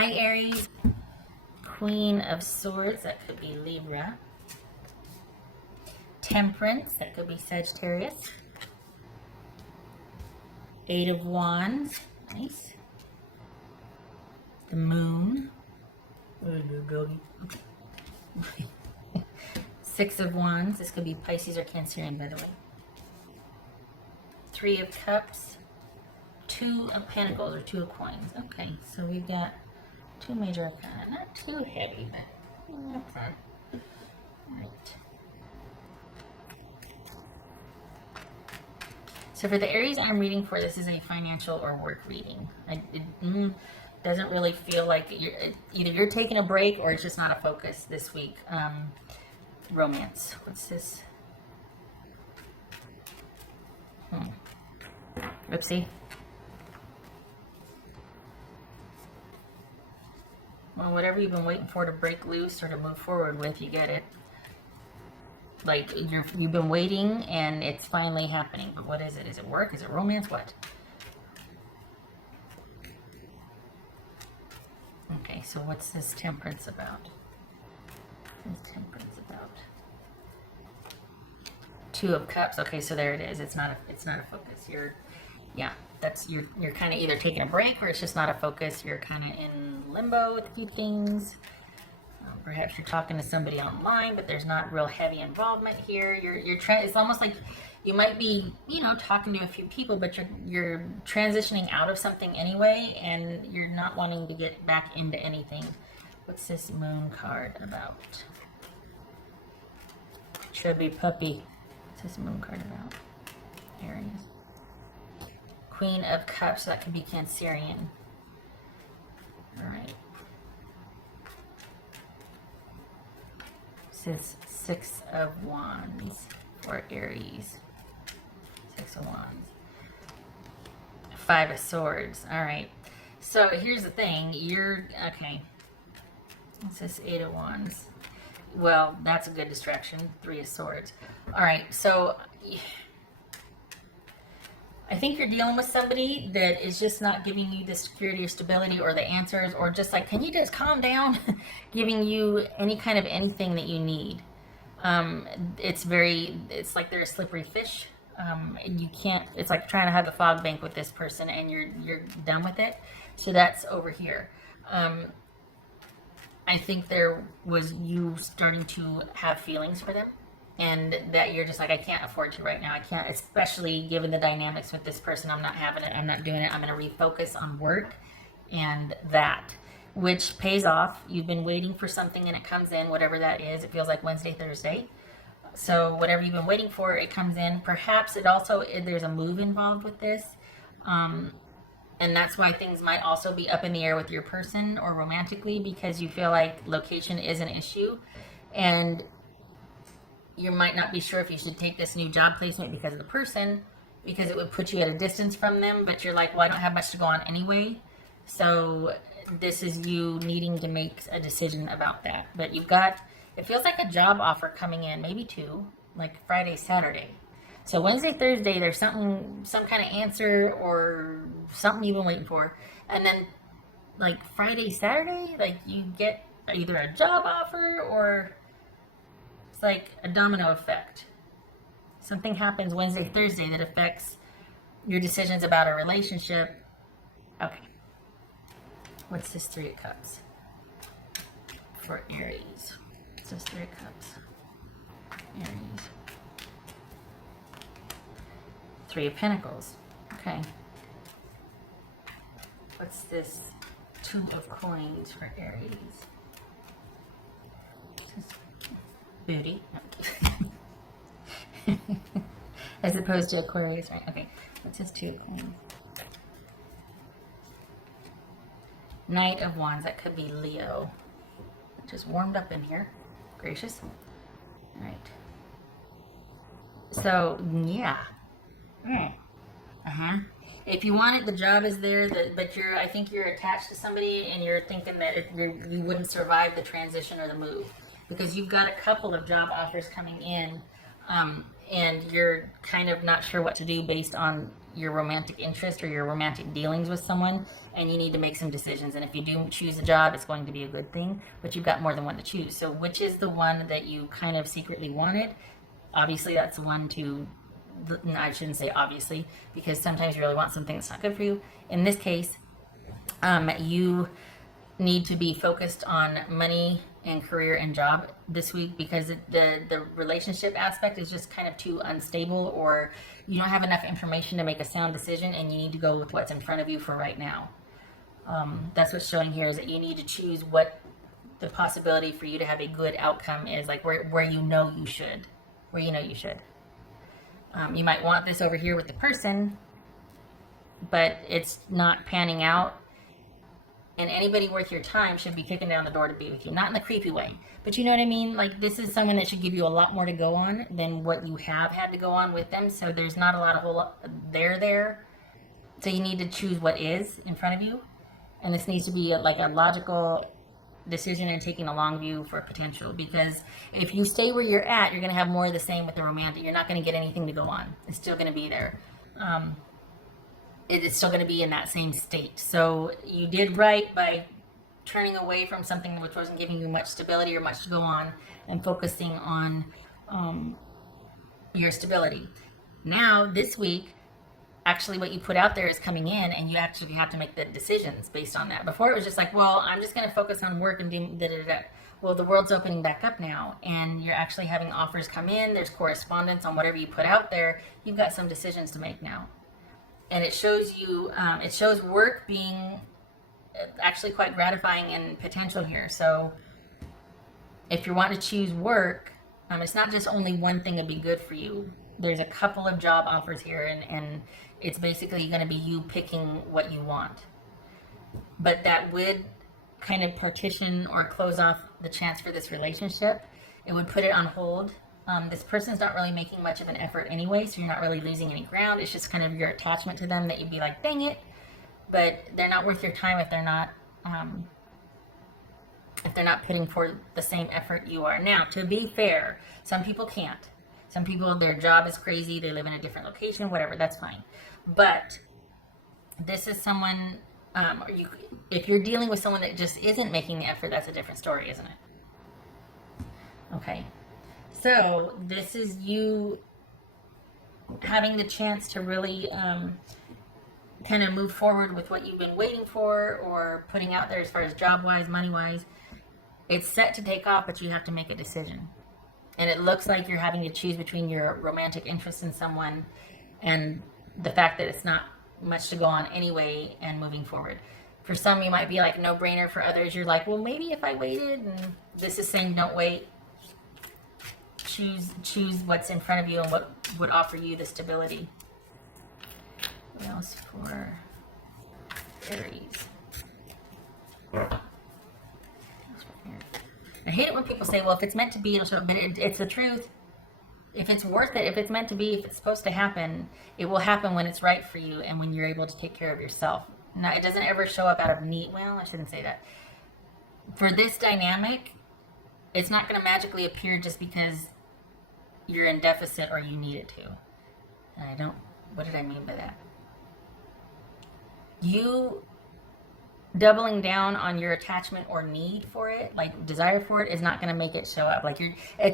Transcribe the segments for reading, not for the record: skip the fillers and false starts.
Hi, Aries. Queen of Swords, that could be Libra. Temperance, that could be Sagittarius. Eight of Wands, nice. The Moon. Six of Wands, this could be Pisces or Cancerian, by the way. Three of Cups. Two of Pentacles or Two of Coins. Okay, so we've got two major arcana. Not too heavy, but okay. Alright. So for the Aries I'm reading for, this is a financial or work reading. It doesn't really feel like either you're taking a break or it's just not a focus this week. Romance. What's this? Oopsie. Well, whatever you've been waiting for to break loose or to move forward with, you get it. Like, you've been waiting and it's finally happening. But what is it? Is it work? Is it romance? What? Okay, so what's this Temperance about? What's Temperance about? Two of Cups. Okay, so there it is. It's not a focus. You're kind of either taking a break or it's just not a focus. You're kind of in limbo with a few things. Perhaps you're talking to somebody online, but there's not real heavy involvement here. It's almost like you might be, talking to a few people, but you're transitioning out of something anyway, and you're not wanting to get back into anything. What's this Moon card about? Chubby puppy. What's this Moon card about? Aries. Queen of Cups, so that could be Cancerian. All right. This is Six of Wands for Aries. Six of Wands. Five of Swords. All right. So here's the thing. Okay. What's this Eight of Wands? Well, that's a good distraction. Three of Swords. All right. So I think you're dealing with somebody that is just not giving you the security or stability or the answers, or just like, can you just calm down? Giving you any kind of anything that you need. It's like they're a slippery fish. And you can't, it's like trying to have a fog bank with this person and you're done with it. So that's over here. I think there was you starting to have feelings for them. And that you're just like, I can't afford to right now. I can't, especially given the dynamics with this person. I'm not having it. I'm not doing it. I'm going to refocus on work and that, which pays off. You've been waiting for something and it comes in, whatever that is. It feels like Wednesday, Thursday. So whatever you've been waiting for, it comes in. Perhaps there's a move involved with this. And that's why things might also be up in the air with your person or romantically, because you feel like location is an issue. And you might not be sure if you should take this new job placement because of the person, because it would put you at a distance from them, but you're like, well, I don't have much to go on anyway. So this is you needing to make a decision about that. But it feels like a job offer coming in, maybe two, like Friday, Saturday. So Wednesday, Thursday, there's some kind of answer or something you've been waiting for. And then like Friday, Saturday, like you get either a job offer or it's like a domino effect. Something happens Wednesday, Thursday that affects your decisions about a relationship. Okay. What's this Three of Cups for Aries? What's this Three of Cups? Aries. Three of Pentacles. Okay. What's this Two of Coins for Aries? Booty. As opposed to Aquarius, right? Okay. What's this Two of Coins? Knight of Wands. That could be Leo. Just warmed up in here. Gracious. All right. So, yeah. If you want it, the job is there, but I think you're attached to somebody and you're thinking that you wouldn't survive the transition or the move. Because you've got a couple of job offers coming in, and you're kind of not sure what to do based on, your romantic interest or your romantic dealings with someone, and you need to make some decisions. And if you do choose a job, it's going to be a good thing, but you've got more than one to choose. So which is the one that you kind of secretly wanted? Obviously, that's the one to, I shouldn't say obviously, because sometimes you really want something that's not good for you. In this case, you need to be focused on money and career and job this week, because the relationship aspect is just kind of too unstable, or you don't have enough information to make a sound decision, and you need to go with what's in front of you for right now. That's what's showing here, is that you need to choose what the possibility for you to have a good outcome is, like where you know you should. You might want this over here with the person, but it's not panning out. And anybody worth your time should be kicking down the door to be with you. Not in the creepy way, but you know what I mean? Like, this is someone that should give you a lot more to go on than what you have had to go on with them. So there's not a whole lot there. So you need to choose what is in front of you. And this needs to be a logical decision and taking a long view for potential. Because if you stay where you're at, you're going to have more of the same with the romantic. You're not going to get anything to go on. It's still going to be there. It's still going to be in that same state. So you did right by turning away from something which wasn't giving you much stability or much to go on, and focusing on your stability. Now, this week, actually what you put out there is coming in, and you actually have to make the decisions based on that. Before, it was just like, well, I'm just going to focus on work and do da-da-da. Well, the world's opening back up now, and you're actually having offers come in. There's correspondence on whatever you put out there. You've got some decisions to make now. And it shows you, it shows work being actually quite gratifying and potential here. So if you want to choose work, it's not just only one thing that'd be good for you. There's a couple of job offers here, and it's basically going to be you picking what you want. But that would kind of partition or close off the chance for this relationship. It would put it on hold. This person's not really making much of an effort anyway, so you're not really losing any ground. It's just kind of your attachment to them that you'd be like, dang it. But they're not worth your time if they're not putting forth the same effort you are. Now, to be fair, some people can't. Some people, their job is crazy. They live in a different location, whatever. That's fine. But this is someone, if you're dealing with someone that just isn't making the effort, that's a different story, isn't it? Okay. So this is you having the chance to really kind of move forward with what you've been waiting for, or putting out there as far as job-wise, money-wise. It's set to take off, but you have to make a decision. And it looks like you're having to choose between your romantic interest in someone and the fact that it's not much to go on anyway and moving forward. For some, you might be like no-brainer. For others, you're like, well, maybe if I waited. And this is saying don't wait. Choose what's in front of you and what would offer you the stability. What else for Aries? I hate it when people say, well, if it's meant to be, it'll show up. But it's the truth. If it's worth it, if it's meant to be, if it's supposed to happen, it will happen when it's right for you and when you're able to take care of yourself. Now, it doesn't ever show up out of need. Well, I shouldn't say that. For this dynamic, it's not going to magically appear just because you're in deficit or you need it to. And what did I mean by that? You doubling down on your attachment or need for it, like desire for it, is not going to make it show up. Like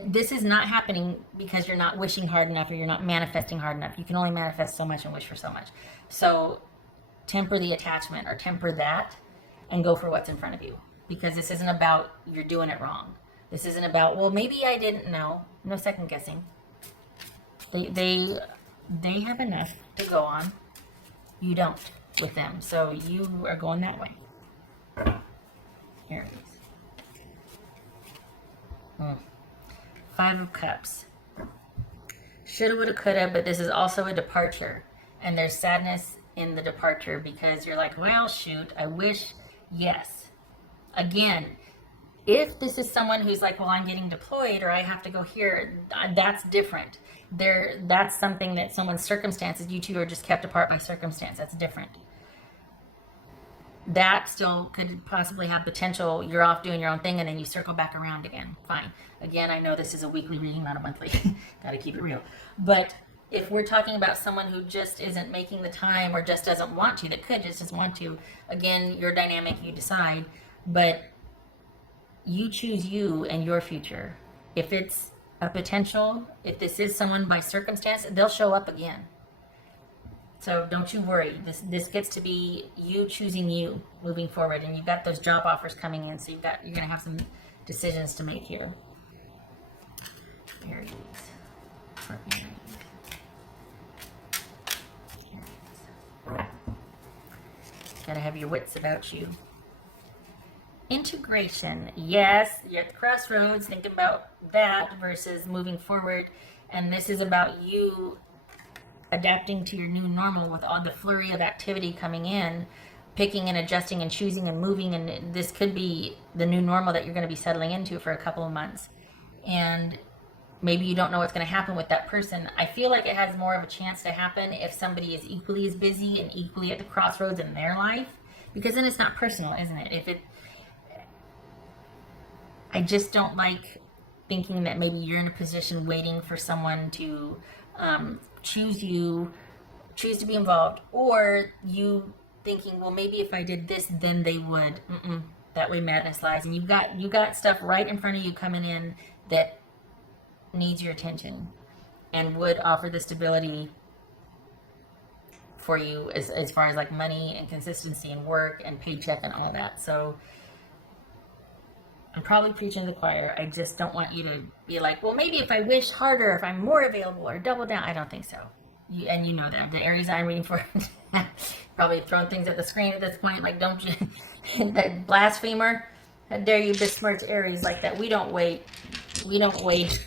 this is not happening because you're not wishing hard enough or you're not manifesting hard enough. You can only manifest so much and wish for so much. So temper the attachment, or temper that, and go for what's in front of you. Because this isn't about you're doing it wrong. This isn't about, well, maybe I didn't know. No second guessing. They have enough to go on. You don't with them. So you are going that way. Aries. 5 of Cups. Shoulda, woulda, coulda, but this is also a departure. And there's sadness in the departure because you're like, well, shoot, I wish, yes. Again, if this is someone who's like, well, I'm getting deployed or I have to go here, that's different. That's something that someone's circumstances, you two are just kept apart by circumstance. That's different. That still could possibly have potential. You're off doing your own thing and then you circle back around again. Fine. Again, I know this is a weekly reading, not a monthly. Got to keep it real. But if we're talking about someone who just isn't making the time or just doesn't want to, that could just doesn't want to, again, your dynamic, you decide, but you choose you and your future. If it's a potential, if this is someone by circumstance, they'll show up again. So don't you worry. This gets to be you choosing you moving forward, and you've got those job offers coming in, so you're gonna have some decisions to make here. Aries. For Aries. Gotta have your wits about you. Integration. Yes, you're at the crossroads, thinking about that versus moving forward. And this is about you adapting to your new normal with all the flurry of activity coming in, picking and adjusting and choosing and moving. And this could be the new normal that you're going to be settling into for a couple of months. And maybe you don't know what's going to happen with that person. I feel like it has more of a chance to happen if somebody is equally as busy and equally at the crossroads in their life, because then it's not personal, isn't it? I just don't like thinking that maybe you're in a position waiting for someone to choose to be involved, or you thinking, well, maybe if I did this, then they would. That way madness lies. And you got stuff right in front of you coming in that needs your attention and would offer the stability for you as far as like money and consistency and work and paycheck and all that. So I'm probably preaching to the choir. I just don't want you to be like, well, maybe if I wish harder, if I'm more available or double down. I don't think so. And you know that. The Aries I'm reading for probably throwing things at the screen at this point. Like, don't you, that blasphemer, how dare you besmirch Aries like that. We don't wait. We don't wait.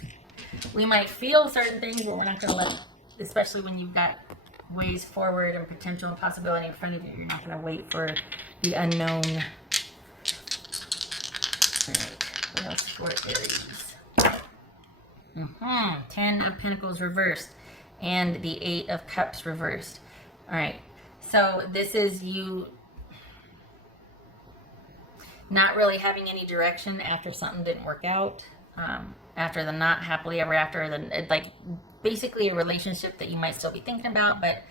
We might feel certain things, but we're not going to let, especially when you've got ways forward and potential and possibility in front of you. You're not going to wait for the unknown. What else for Aries? 10 of Pentacles reversed and the 8 of Cups reversed. All right. So this is you not really having any direction after something didn't work out. After the not happily ever after, like basically a relationship that you might still be thinking about, but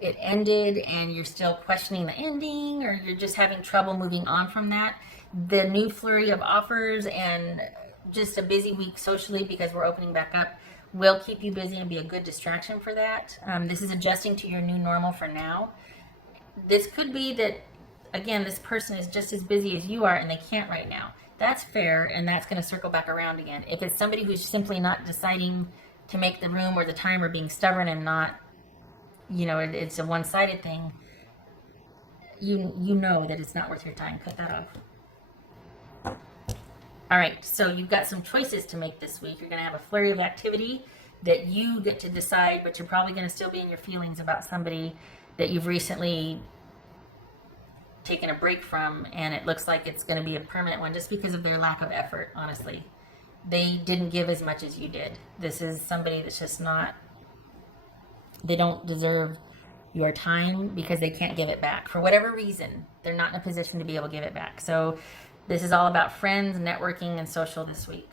it ended and you're still questioning the ending, or you're just having trouble moving on from that. The new flurry of offers and just a busy week socially, because we're opening back up, will keep you busy and be a good distraction for that. This is adjusting to your new normal for now. This could be that, again, this person is just as busy as you are and they can't right now. That's fair, and that's going to circle back around again. If it's somebody who's simply not deciding to make the room or the time, or being stubborn and not, it's a one-sided thing, you know that it's not worth your time. Cut that off. All right, so you've got some choices to make this week. You're going to have a flurry of activity that you get to decide, but you're probably going to still be in your feelings about somebody that you've recently taken a break from, and it looks like it's going to be a permanent one just because of their lack of effort, honestly. They didn't give as much as you did. This is somebody that's just not, they don't deserve your time because they can't give it back. For whatever reason, they're not in a position to be able to give it back. So this is all about friends, networking, and social this week.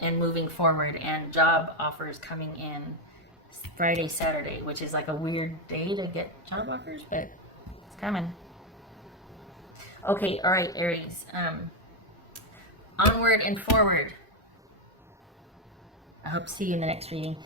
And moving forward, and job offers coming in Friday, Saturday, which is like a weird day to get job offers, but it's coming. Okay, all right, Aries. Onward and forward. I hope to see you in the next reading.